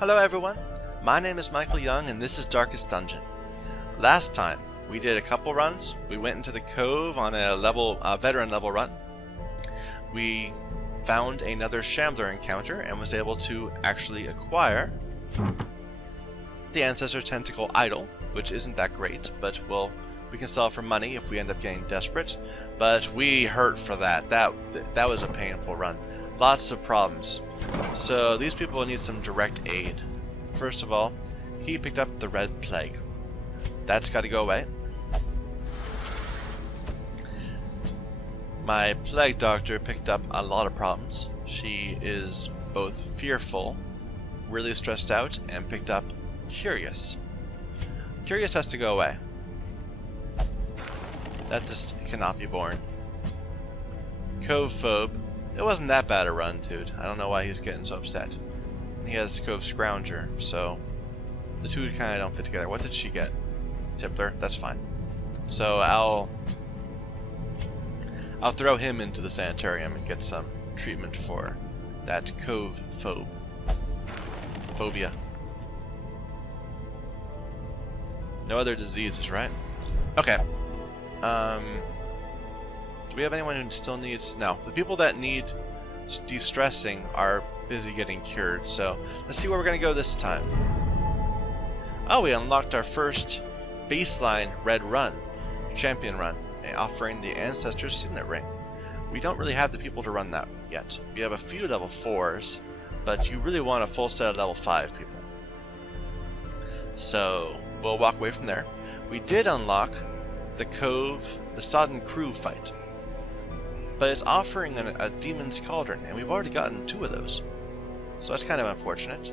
Hello everyone, my name is Michael Young and this is Darkest Dungeon. Last time we did a couple runs. We went into the cove on a veteran level run. We found another Shambler encounter and was able to actually acquire the Ancestor Tentacle Idol, which isn't that great, but we can sell it for money if we end up getting desperate. But we hurt for that. That was a painful run. Lots of problems. So these people need some direct aid. First of all, he picked up the Red Plague. That's got to go away. My Plague Doctor picked up a lot of problems. She is both fearful, really stressed out, and picked up Curious. Curious has to go away. That just cannot be borne. Cove Phobe. It wasn't that bad a run, dude. I don't know why he's getting so upset. He has Cove Scrounger, so the two kind of don't fit together. What did she get? Tippler? That's fine. So I'll throw him into the sanitarium and get some treatment for that Cove Phobe. Phobia. No other diseases, right? Okay. Do we have anyone who still needs... No. The people that need de-stressing are busy getting cured, so let's see where we're going to go this time. Oh, we unlocked our first baseline red run, champion run, offering the Ancestor's Signet Ring. We don't really have the people to run that yet. We have a few level 4s, but you really want a full set of level 5 people. So we'll walk away from there. We did unlock the Cove, the Sodden Crew fight, but it's offering a Demon's Cauldron, and we've already gotten 2 of those. So that's kind of unfortunate.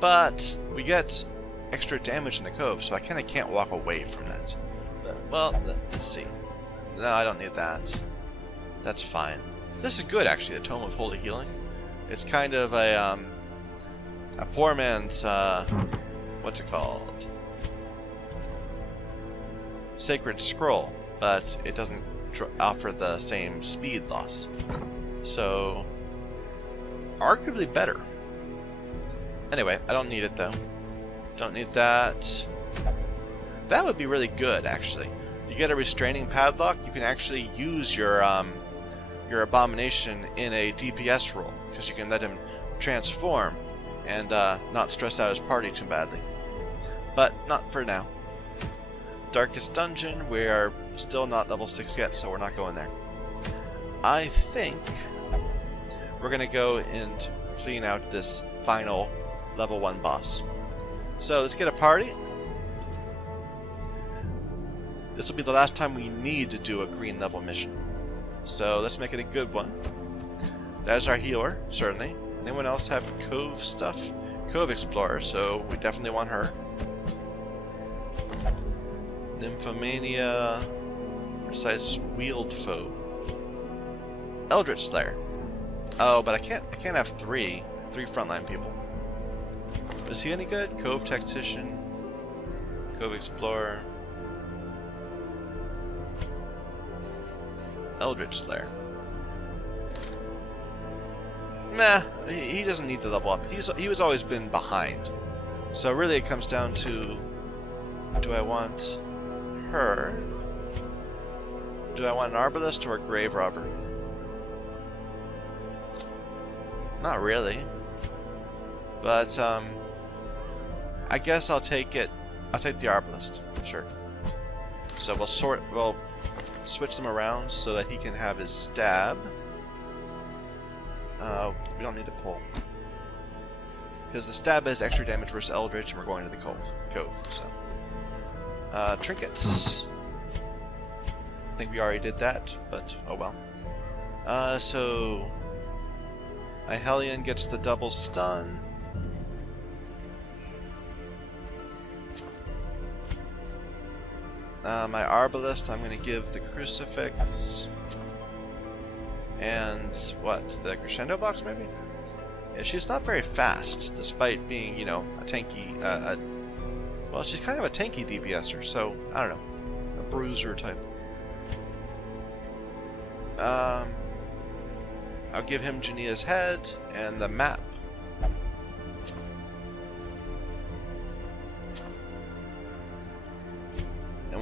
But we get extra damage in the Cove, so I kind of can't walk away from that. Well, let's see. No, I don't need that. That's fine. This is good, actually, the Tome of Holy Healing. It's kind of a poor man's, what's it called? Sacred Scroll, but it doesn't offer the same speed loss. So, arguably better. Anyway, I don't need it though. Don't need that. That would be really good, actually. You get a restraining padlock, you can actually use your abomination in a DPS role, because you can let him transform and not stress out his party too badly. But not for now. Darkest Dungeon, we are still not level 6 yet, so we're not going there. I think we're going to go and clean out this final level 1 boss. So let's get a party. This will be the last time we need to do a green level mission. So let's make it a good one. That is our healer, certainly. Anyone else have Cove stuff? Cove Explorer, so we definitely want her. Nymphomania, Precise Wield Phobe, Eldritch Slayer. Oh, but I can't have three frontline people. Is he any good? Cove Tactician, Cove Explorer, Eldritch Slayer. Meh, he doesn't need to level up. He was always been behind. So really it comes down to, do I want her? Do I want an Arbalist or a Grave Robber? Not really. But I guess I'll take it. I'll take the Arbalist. Sure. So we'll switch them around so that he can have his stab. We don't need to pull, because the stab has extra damage versus Eldritch, and we're going to the cove. So trinkets. I think we already did that, but oh well. So Hellion gets the double stun. My Arbalist, I'm going to give the Crucifix. And what? The Crescendo box, maybe? Yeah, she's not very fast, despite being, you know, a tanky. Well, she's kind of a tanky DPSer, so I don't know, a bruiser type. I'll give him Jania's head and the map.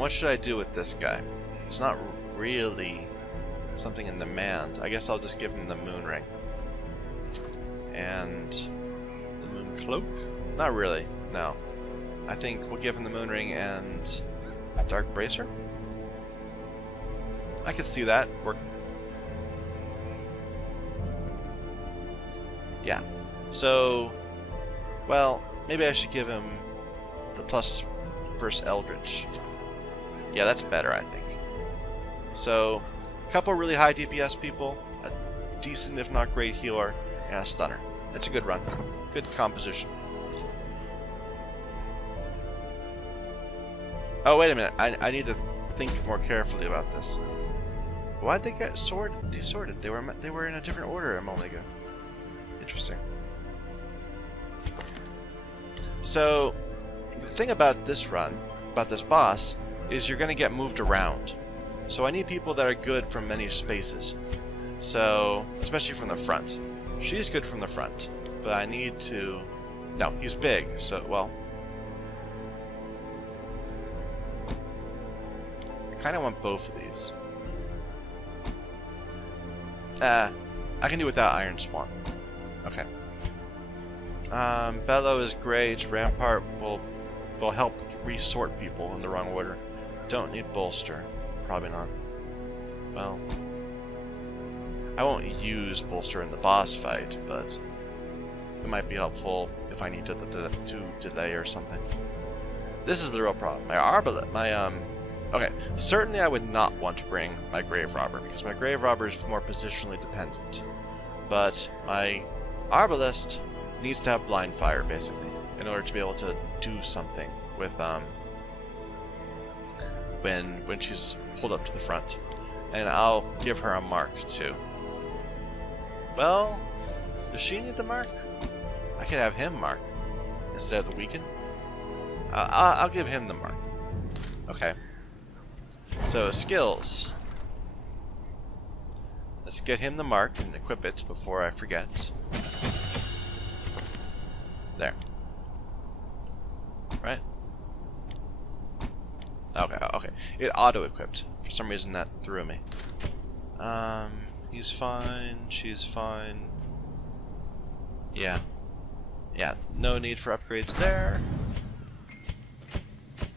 what should I do with this guy? It's not really something in demand. I guess I'll just give him the moon ring. And the moon cloak? Not really, no. I think we'll give him the moon ring and dark bracer. I can see that working. Yeah. So, well, maybe I should give him the plus versus Eldritch. Yeah, that's better, I think. So, a couple really high DPS people, a decent if not great healer, and a stunner. That's a good run. Good composition. Oh, wait a minute. I need to think more carefully about this. Why'd they get desorted? They were in a different order a moment ago. Interesting. So, the thing about this run, about this boss, is you're going to get moved around. So I need people that are good from many spaces. So, especially from the front. She's good from the front, but I need to... No, he's big, so, well... I kind of want both of these. I can do without Iron Swan. Okay. Bellow is great. Rampart will help resort people in the wrong order. Don't need Bolster. Probably not. Well, I won't use Bolster in the boss fight, but it might be helpful if I need to delay or something. This is the real problem. My Arbalest, okay, certainly I would not want to bring my Grave Robber, because my Grave Robber is more positionally dependent. But my Arbalest needs to have blind fire, basically, in order to be able to do something with when she's pulled up to the front. And I'll give her a mark too. Well, does she need the mark? I could have him mark instead of the weaken. I'll give him the mark. Okay. So skills. Let's get him the mark and equip it before I forget. There. Right? Okay. It auto-equipped. For some reason that threw me. He's fine. She's fine. Yeah. Yeah, no need for upgrades there.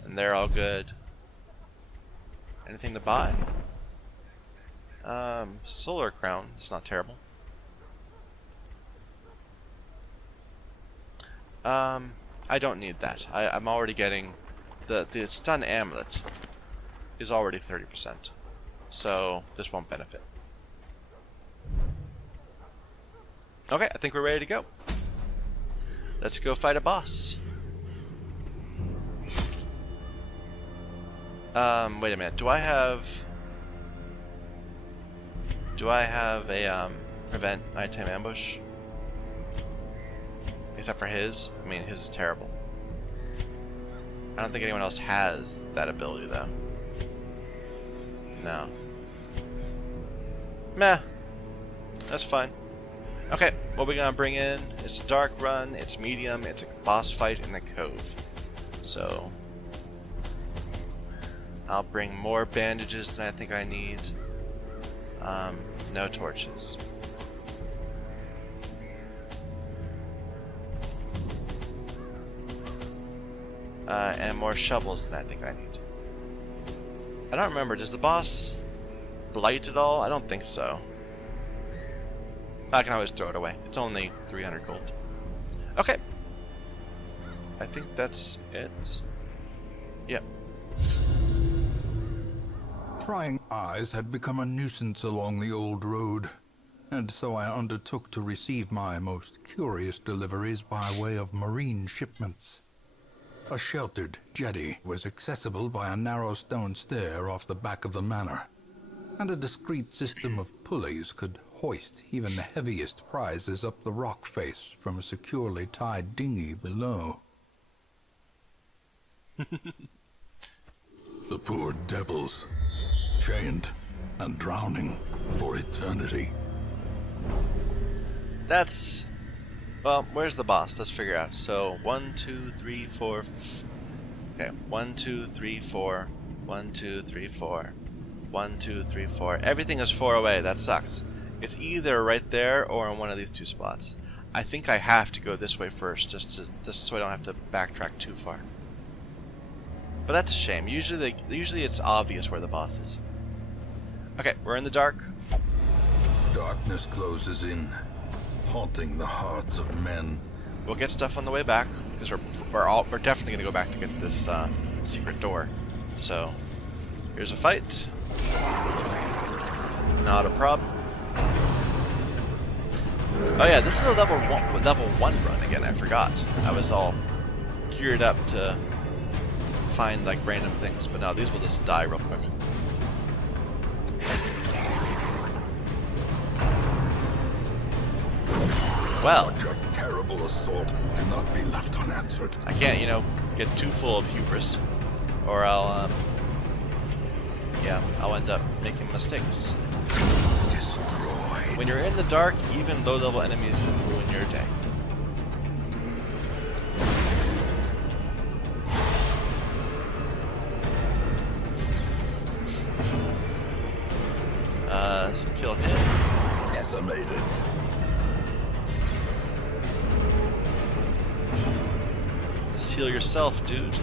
And they're all good. Anything to buy? Solar Crown. It's not terrible. I don't need that. I'm already getting... The stun amulet is already 30%. So, this won't benefit. Okay, I think we're ready to go. Let's go fight a boss. Wait a minute. Do I have a prevent nighttime ambush? Except for his. I mean, his is terrible. I don't think anyone else has that ability though. No. Meh. That's fine. Okay, what we gonna bring in? It's a dark run, it's medium, it's a boss fight in the cove. So I'll bring more bandages than I think I need. No torches. And more shovels than I think I need. I don't remember, does the boss blight at all? I don't think so. I can always throw it away. It's only 300 gold. Okay. I think that's it. Yep. Prying eyes had become a nuisance along the old road, and so I undertook to receive my most curious deliveries by way of marine shipments. A sheltered jetty was accessible by a narrow stone stair off the back of the manor, and a discreet system of pulleys could hoist even the heaviest prizes up the rock face from a securely tied dinghy below. The poor devils, chained and drowning for eternity. That's... Well, where's the boss? Let's figure out. So, 1, 2, 3, 4... Okay, 1, 2, 3, 4, 1, 2, 3, 4. 1, 2, 3, 4. Everything is 4 away. That sucks. It's either right there or in one of these two spots. I think I have to go this way first, just so I don't have to backtrack too far. But that's a shame. Usually it's obvious where the boss is. Okay, we're in the dark. Darkness closes in, haunting the hearts of men. We'll get stuff on the way back because we're definitely gonna go back to get this secret door. So here's a fight. Not a problem. Oh yeah, this is a level one run again. I forgot. I was all geared up to find like random things, but now these will just die real quick. Well, such a terrible assault cannot be left unanswered. I can't, get too full of hubris, or I'll end up making mistakes. Destroy. When you're in the dark, even low-level enemies can ruin your day. Let's kill him. Decimated. Just heal yourself, dude.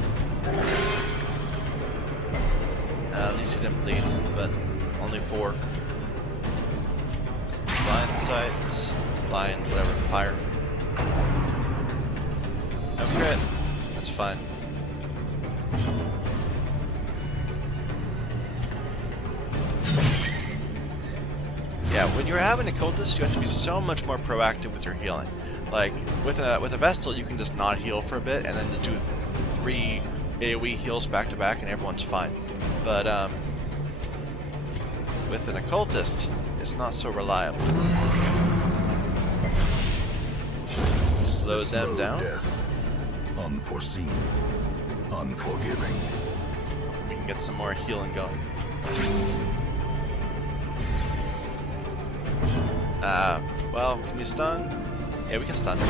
At least you didn't bleed, but only 4. Blind sight, blind, whatever, fire. No crit. That's fine. Yeah, when you're having a cultist, you have to be so much more proactive with your healing. Like with a Vestal, you can just not heal for a bit and then do 3 AoE heals back to back, and everyone's fine. But with an occultist, it's not so reliable. Slow them down. Death. Unforeseen. Unforgiving. We can get some more healing going. Well, can we stun? Yeah, we can stun. Here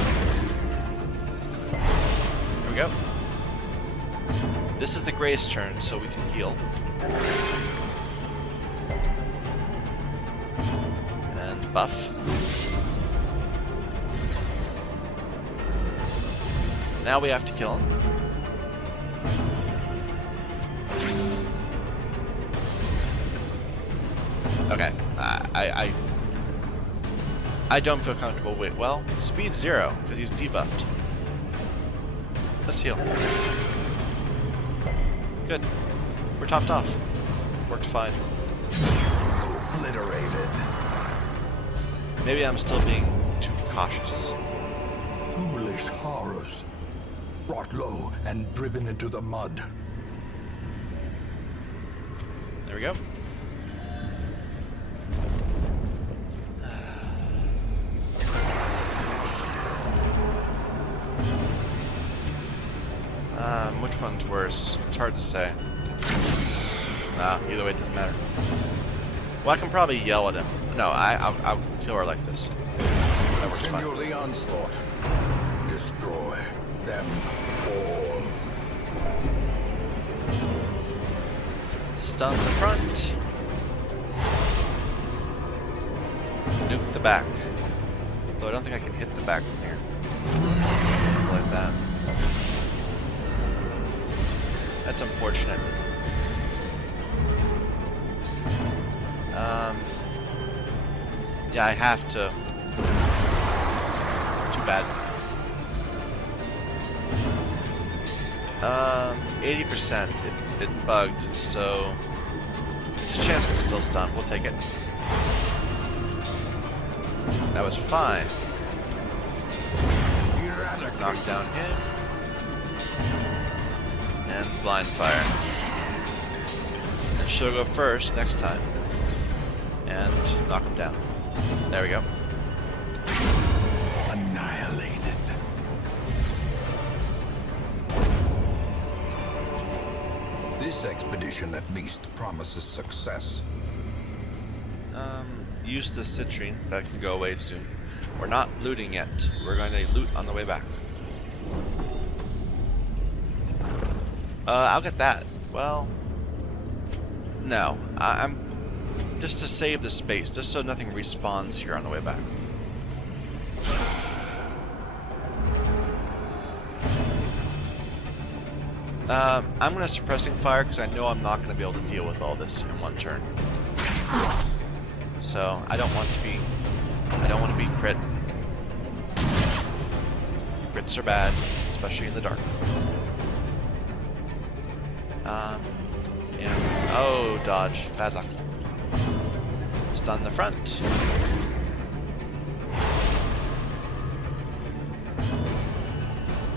we go. This is the Gray's turn, so we can heal. And buff. Now we have to kill him. Okay, I don't feel comfortable. Wait, well, speed 0 because he's debuffed. Let's heal. Good. We're topped off. Worked fine. Obliterated. Maybe I'm still being too cautious. Foolish horrors. Brought low and driven into the mud. There we go. Which one's worse? It's hard to say. Either way, it doesn't matter. Well, I can probably yell at him. No, I'll kill her like this. That works fine. Continue the onslaught. Destroy them all. Stun the front. Nuke the back. Though I don't think I can hit the back from here. Something like that. That's unfortunate. Yeah, I have to. Too bad. 80%. It bugged, so it's a chance to still stun. We'll take it. That was fine. Knock down him. And blind fire. And she'll go first next time. And knock him down. There we go. Annihilated. This expedition at least promises success. Use the citrine. That can go away soon. We're not looting yet. We're going to loot on the way back. I'll get that. Well, No, I'm just to save the space, just so nothing respawns here on the way back. I'm going to suppressing fire because I know I'm not going to be able to deal with all this in one turn. So I don't want to be crit. Crits are bad, especially in the dark. Yeah. Oh, dodge. Bad luck. Stun the front.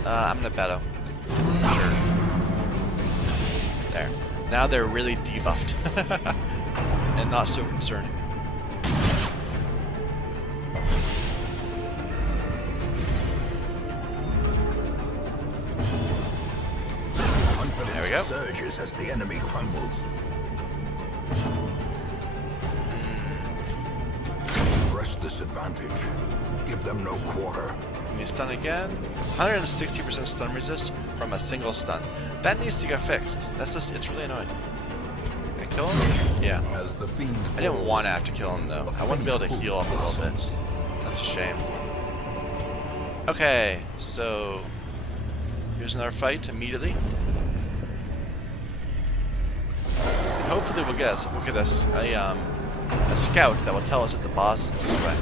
I'm gonna Beto. Sure. There. Now they're really debuffed. And not so concerning. There we go. Surges as the enemy crumbles. Press this advantage. Give them no quarter. Can you stun again? 160% stun resist from a single stun. That needs to get fixed. That's just, it's really annoying. Can I kill him? Yeah. As the fiend I didn't want to have to kill him though. I want to be able to heal up a little bit. That's a shame. Okay, so here's another fight immediately. And hopefully we'll get a scout that will tell us if the boss is this way.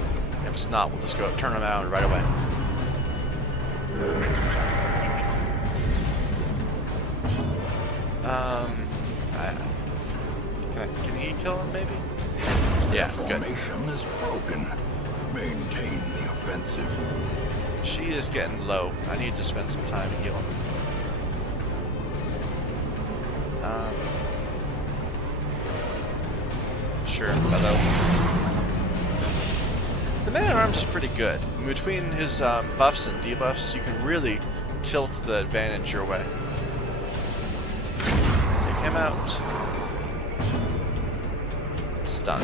If it's not, we'll just go turn him out right away. Can he kill him maybe? Yeah, good. Formation is broken. Maintain the offensive. She is getting low. I need to spend some time healing. Sure, hello. The man-at-arms is pretty good. Between his buffs and debuffs, you can really tilt the advantage your way. Take him out. Stun.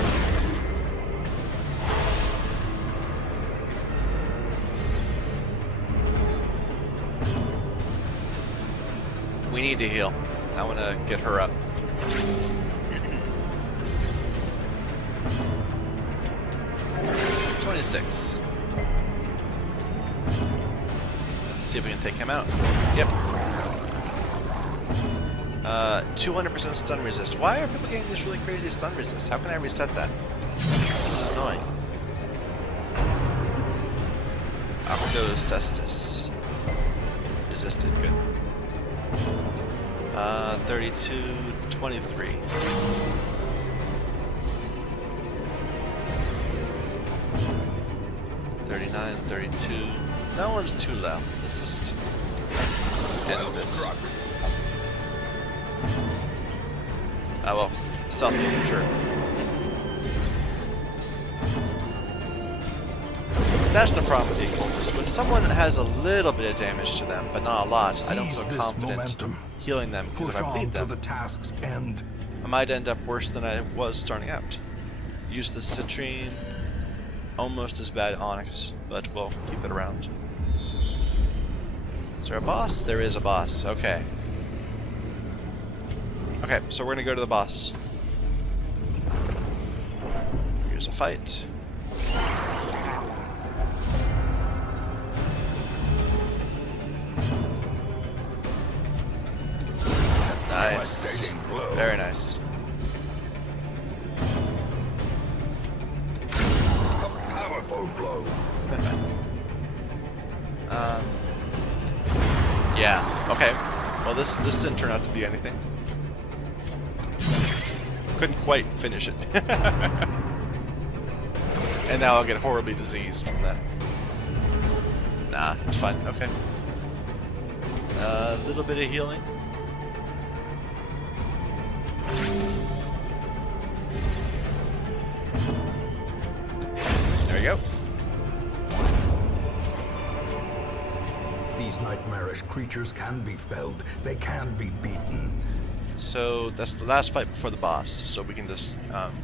We need to heal. I want to get her up. .26. Let's see if we can take him out. Yep. 200% stun resist. Why are people getting this really crazy stun resist? How can I reset that? This is annoying. Octos Cestus. Resisted, good. 32, 23. $39, 32. That one's too low. Let's just end this. Oh well, self-healing, sure. That's the problem with the occultists. When someone has a little bit of damage to them, but not a lot, I don't feel confident healing them, because if I bleed them, I might end up worse than I was starting out. Use the citrine. Almost as bad Onyx, but we'll keep it around. Is there a boss? There is a boss. Okay. Okay, so we're gonna go to the boss. Here's a fight. Nice. Very nice. Blow. Yeah. Okay. Well, this didn't turn out to be anything. Couldn't quite finish it. And now I'll get horribly diseased from that. Nah, it's fine. Okay. A little bit of healing. There you go. These nightmarish creatures can be felled. They can be beaten. So that's the last fight before the boss. So we can just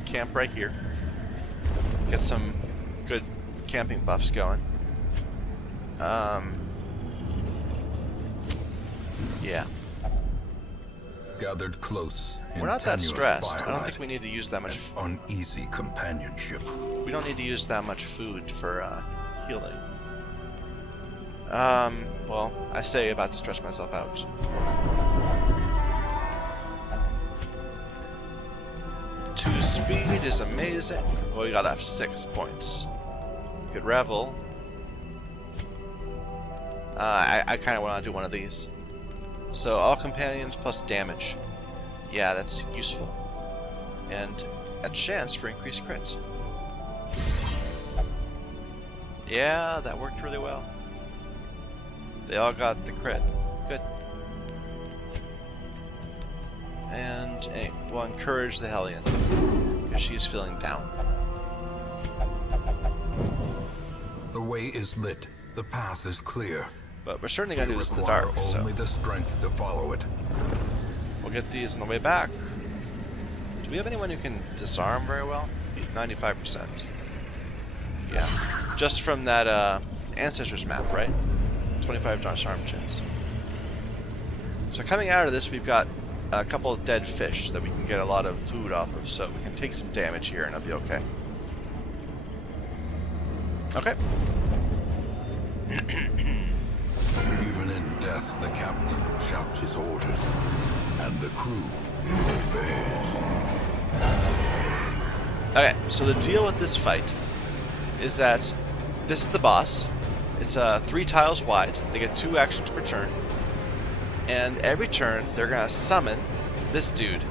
camp right here. Get some good camping buffs going. Yeah. gathered close. We're not that tenuous stressed. I don't firelight think we need to use that much. and uneasy companionship. We don't need to use that much food for healing. Well, I say about to stretch myself out. Two speed is amazing. Well, we got up 6 points. We could revel. I kind of want to do one of these. So all companions plus damage. Yeah, that's useful. And a chance for increased crits. Yeah, that worked really well. They all got the crit. Good. And hey, we'll encourage the Hellion, because she's feeling down. The way is lit. The path is clear. But we're certainly going to do this in the Require dark, so only the strength to follow it. we'll get these on the way back. Do we have anyone who can disarm very well? 95%. Yeah. Just from that Ancestors map, right? 25 disarm chance. So coming out of this, we've got a couple of dead fish that we can get a lot of food off of, so we can take some damage here and it'll be okay. Okay. Even in death, the captain shouts his orders, and the crew obeys. Okay, so the deal with this fight is that this is the boss. It's 3 tiles wide. They get 2 actions per turn. And every turn, they're going to summon this dude,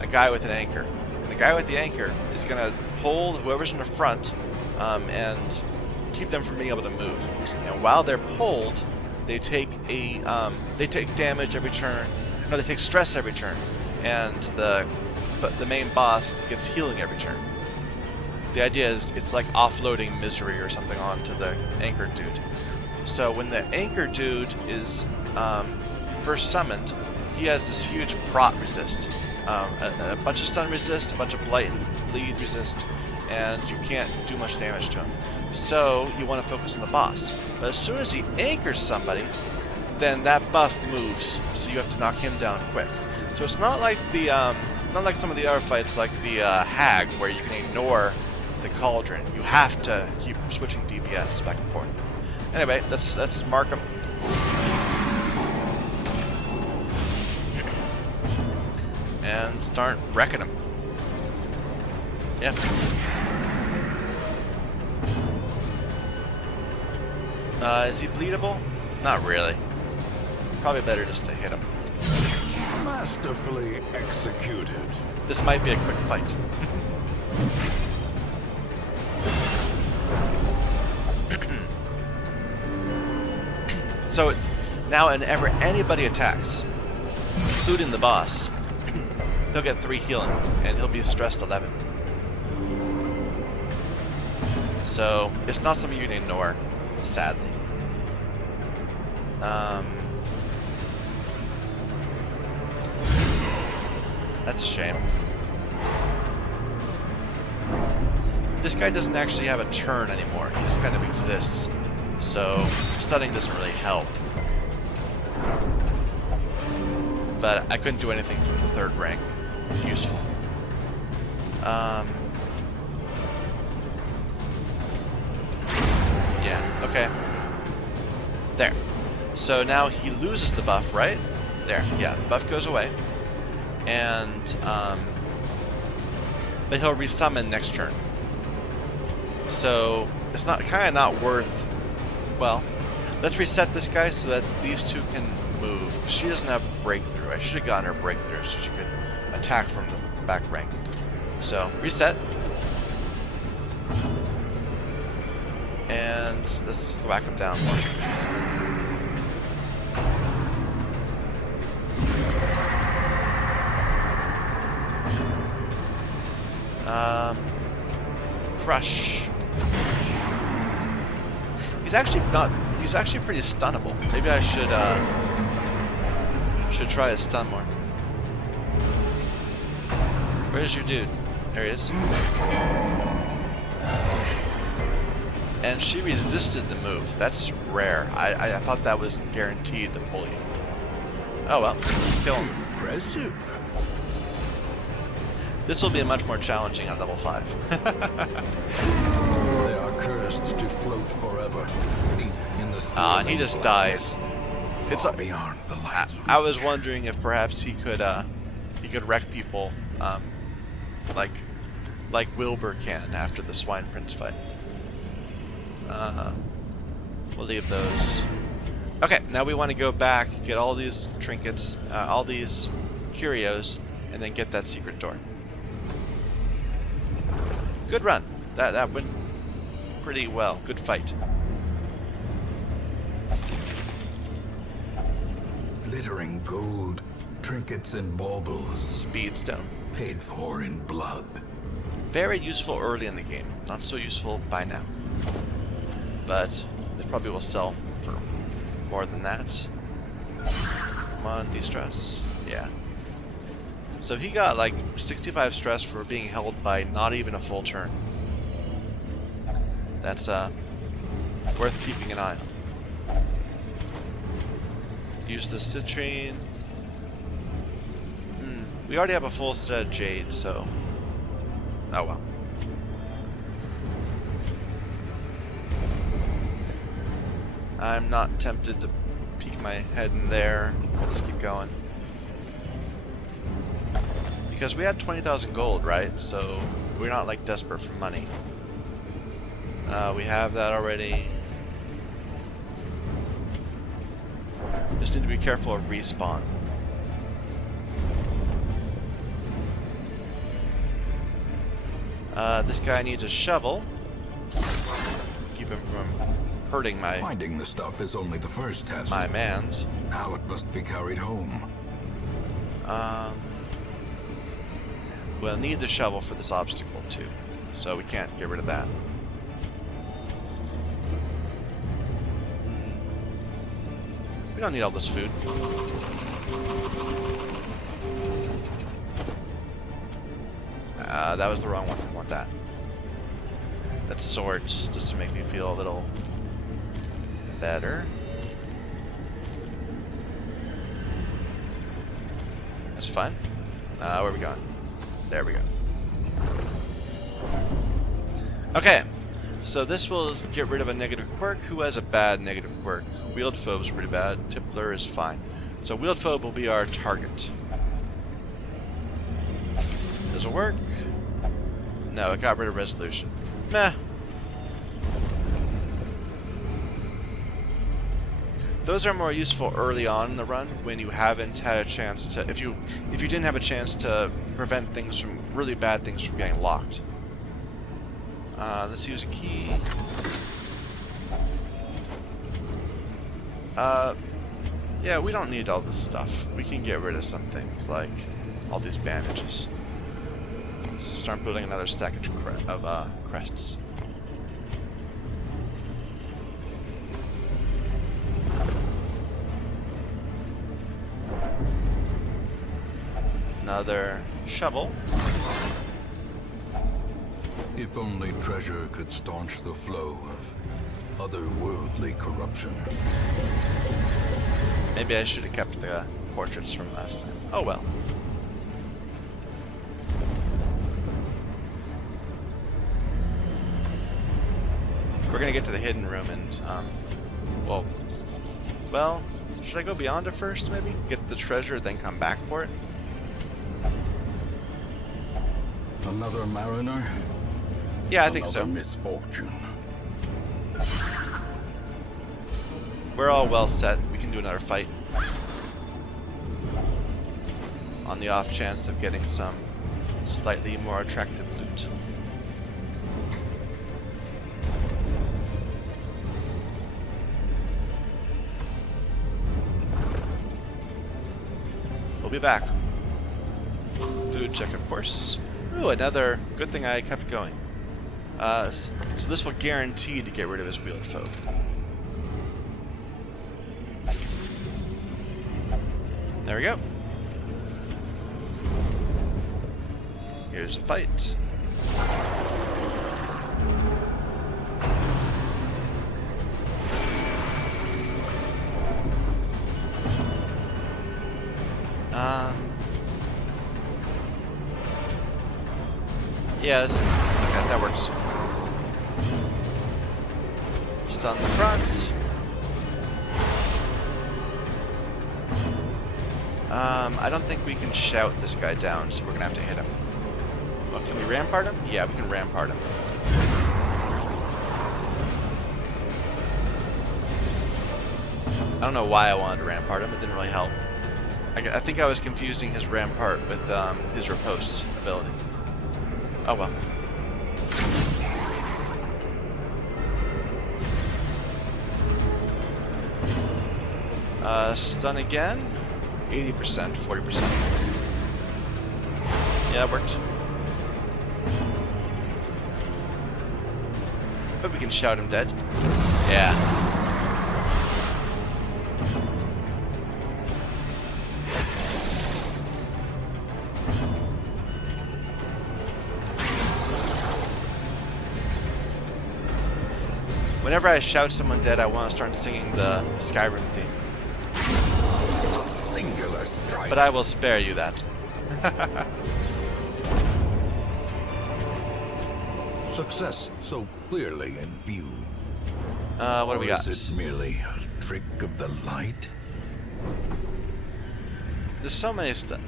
a guy with an anchor. And the guy with the anchor is going to hold whoever's in the front and keep them from being able to move. And while they're pulled, they take damage every turn. No, they take stress every turn. And the main boss gets healing every turn. The idea is it's like offloading misery or something onto the anchor dude. So when the anchor dude is first summoned, he has this huge prot resist, a bunch of stun resist, a bunch of blight and bleed resist, and you can't do much damage to him. So you want to focus on the boss. But as soon as he anchors somebody, then that buff moves, so you have to knock him down quick. So it's not like the not like some of the other fights, like the Hag, where you can ignore the Cauldron. You have to keep switching DPS back and forth. Anyway, let's mark them. And start wrecking them. Yeah. Is he bleedable? Not really. Probably better just to hit him. Masterfully executed. This might be a quick fight. So now whenever anybody attacks, including the boss, he'll get 3 healing, and he'll be stressed 11. So it's not something you can ignore, sadly. That's a shame. This guy doesn't actually have a turn anymore. He just kind of exists. So stunning doesn't really help. But I couldn't do anything from the 3rd rank. Useful. Yeah, okay. There. So now he loses the buff, right? There, yeah, the buff goes away. And, but he'll resummon next turn. So, it's kind of not worth, well, let's reset this guy so that these two can move. Because she doesn't have breakthrough. I should have gotten her breakthrough so she could attack from the back rank. So, reset. And let's whack him down more. Crush. He's actually pretty stunnable. Maybe I should try to stun more. Where's your dude? There he is. And she resisted the move. That's rare. I thought that was guaranteed to pull you. Oh well, let's kill him. Impressive. This will be much more challenging at level 5. They are cursed to float forever, deep in the And he just dies. It's beyond the lights. I was wondering if perhaps he could wreck people, like Wilbur can after the Swine Prince fight. We'll leave those. Okay, now we want to go back, get all these trinkets, all these curios, and then get that secret door. Good run. That went pretty well. Good fight. Glittering gold, trinkets and baubles, Speedstone. paid for in blood. Very useful early in the game. Not so useful by now. But it probably will sell for more than that. Come on, de-stress. Yeah. So he got like 65 stress for being held by not even a full turn. That's worth keeping an eye on. Use the citrine. We already have a full set of jade, so oh well. I'm not tempted to peek my head in there. I'll just keep going. Because we had 20,000 gold, right? So we're not like desperate for money. We have that already. Just need to be careful of respawn. This guy needs a shovel. Keep him from hurting my... Finding the stuff is only the first test. my mans. Now it must be carried home. We'll need the shovel for this obstacle too, so we can't get rid of that. We don't need all this food. That was the wrong one. I want that. That's swords, just to make me feel a little better. That's fine. Where are we going? There we go. Okay, so this will get rid of a negative quirk. Who has a bad negative quirk? Wheeled Phobe's pretty bad. Tippler is fine. So Wheeled Phobe will be our target. Does it work? No, it got rid of resolution. Meh. Those are more useful early on in the run when you haven't had a chance to, if you didn't have a chance to prevent things from, really bad things from getting locked. Let's use a key. Yeah, we don't need all this stuff. We can get rid of some things like all these bandages. Let's start building another stack of crests. Another shovel. If only treasure could staunch the flow of otherworldly corruption. Maybe I should have kept the portraits from last time. Oh well. We're gonna get to the hidden room and, well, should I go beyond it first, maybe? Get the treasure, then come back for it? Another mariner? Yeah, I think so. Another misfortune. We're all well set. We can do another fight. On the off chance of getting some slightly more attractive loot. We'll be back. Food check, of course. Ooh, another good thing I kept going. So this will guarantee to get rid of his Wheeled Phobe. There we go. Here's a fight. Yes. Okay, that works. Just on the front. I don't think we can shout this guy down, so we're gonna have to hit him. Well, can we rampart him? Yeah, we can rampart him. I don't know why I wanted to rampart him. It didn't really help. I think I was confusing his rampart with his riposte ability. Oh well. Stun again. 80%, 40%. Yeah, that worked. But we can shout him dead. Yeah. Whenever I shout someone dead, I want to start singing the Skyrim theme. But I will spare you that. Success so clearly in view. What do we got? Is it merely a trick of the light? There's so many stuff.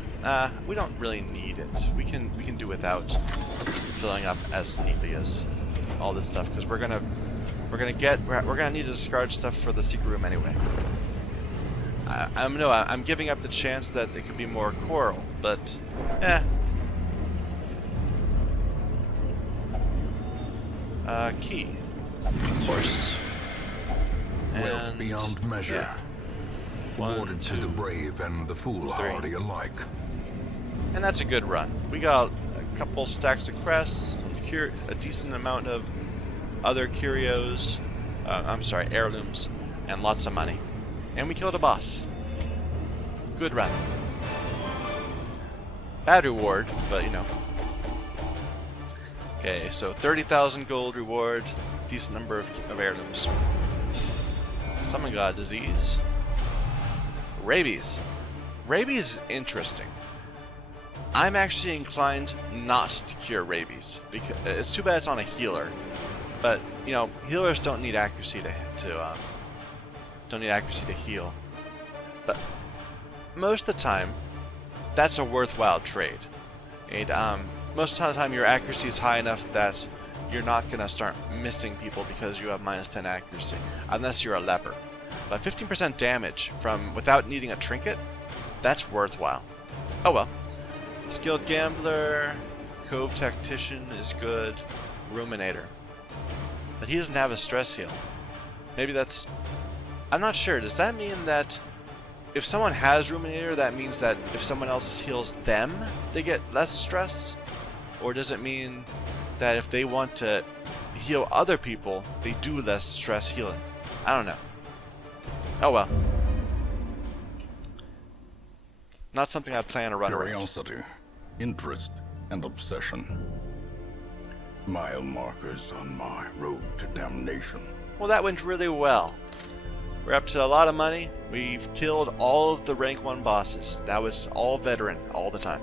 We don't really need it. We can do without filling up as neatly as all this stuff, because we're gonna need to discard stuff for the secret room anyway. I'm giving up the chance that it could be more coral, but key, of course. Wealth And beyond measure. yeah. Awarded to the brave and the foolhardy alike. And that's a good run. We got a couple stacks of crests, a decent amount of other curios, heirlooms, and lots of money. And we killed a boss. Good run. Bad reward, but you know. Okay, so 30,000 gold reward, decent number of heirlooms. Someone got a disease. Rabies. Rabies is interesting. I'm actually inclined not to cure rabies, because it's too bad it's on a healer. But you know, healers don't need accuracy to heal. But most of the time, that's a worthwhile trade. Most of the time, your accuracy is high enough that you're not gonna start missing people because you have -10 accuracy, unless you're a leper. But 15% damage from without needing a trinket, that's worthwhile. Oh well. Skilled Gambler, Cove Tactician is good, Ruminator. But he doesn't have a stress heal. Maybe that's... I'm not sure. Does that mean that if someone has Ruminator, that means that if someone else heals them, they get less stress? Or does it mean that if they want to heal other people, they do less stress healing? I don't know. Oh well. Not something I plan to run around. Curiosity, interest, and obsession. Mile markers on my road to damnation. Well, that went really well. We're up to a lot of money. We've killed all of the rank 1 bosses. That was all veteran all the time.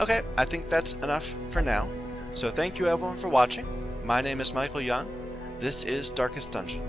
Okay, I think that's enough for now. So thank you everyone for watching. My name is Michael Young. This is Darkest Dungeon.